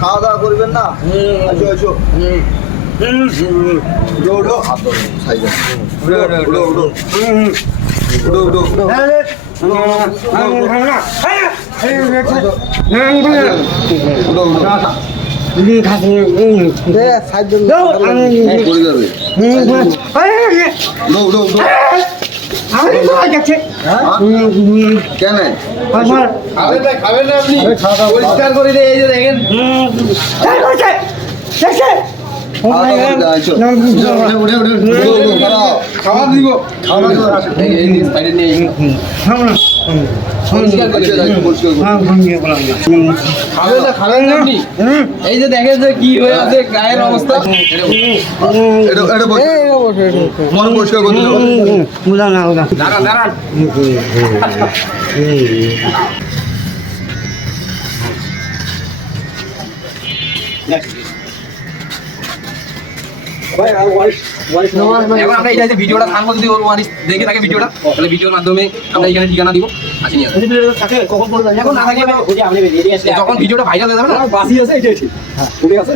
খাওয়া দাওয়া করবেন না? আসো উঠো হাত ধরো সাইজে উঠো পরিষ্কার করে দিয়ে এই যে দেখেন খাওয়া দিব খাবেন না আপনি? এই যে দেখেন যে কি হয়ে আছে গায়ের অবস্থা। মন পরিষ্কার করতে দাঁড়ান দাঁড়ান এখন আমরা এই ভিডিওটা থাকবো, যদি ওর ওয়ারিশ দেখে থাকে ভিডিওটা, তাহলে ভিডিওর মাধ্যমে আমরা এখানে ঠিকানা দিব। আসেনি এখন না থাকলে যখন ভিডিওটা ভাইরাল হয়ে যাবে না, বাসি আছে এটাই ঠিক আছে।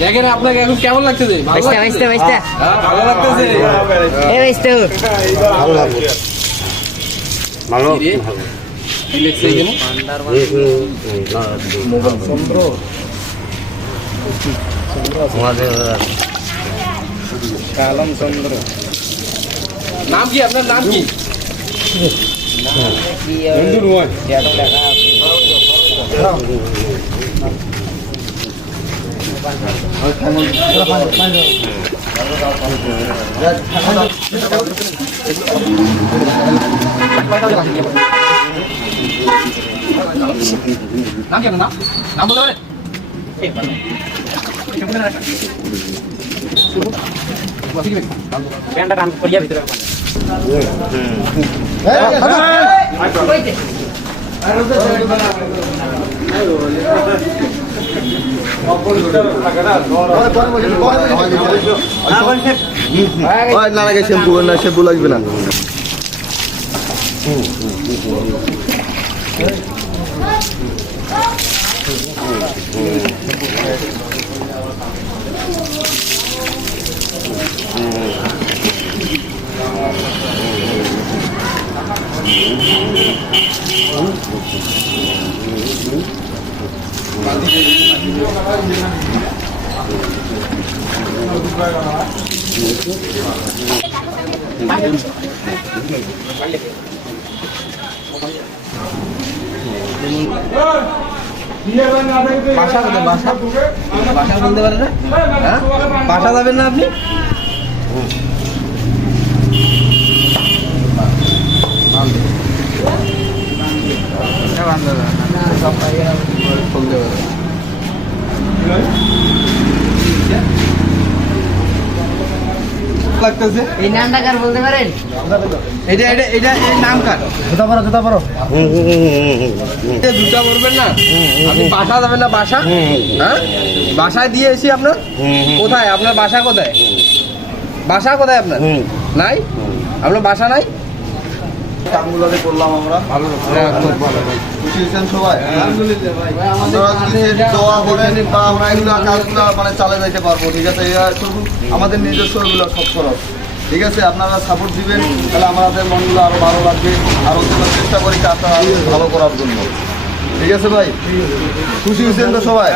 দেখেন আপনাকে এখন কেমন লাগতেছে? ভালো লাগতেছে? ভালো কি লিখছে এখানে? কালম চন্দ্র। নাম কি আপনার? নাম কি? নাম কি আপনার? নাম বলতে পারেন? প্যান্টটা টান করিয়া ভিতরে শ্যাম্পু না, শ্যাম্পু লাগবে না। বাসা বলতে পারেন না? হ্যাঁ, বাসা যাবেন না আপনি? লাগতেছে এই নামটা কার বলতে পারেন? এটা এই নাম কার? জুতা পরো জুতা পরবেন না আপনি? বাসা যাবেন না? বাসা, হ্যাঁ, বাসায় দিয়ে এসি আপনার কোথায়? আপনার বাসা কোথায়? বাসা কোথায় আপনার? নাই? আপনার বাসা নাই? কামগুলোতে করলাম আমরা, ভালো খুশি হয়েছেন সবাই? আপনারা যদি দোয়া করেন বা আমরা এগুলো কাজগুলো মানে চালিয়ে যাইতে পারবো। ঠিক আছে, শুধু আমাদের নিজস্ব এগুলো সব খরচ। ঠিক আছে, আপনারা সাপোর্ট দিবেন, তাহলে আমাদের মনগুলো আরো ভালো লাগবে, আরো চেষ্টা করি কাজটা ভালো করার জন্য। ঠিক আছে ভাই, খুশি হয়েছেন তো সবাই?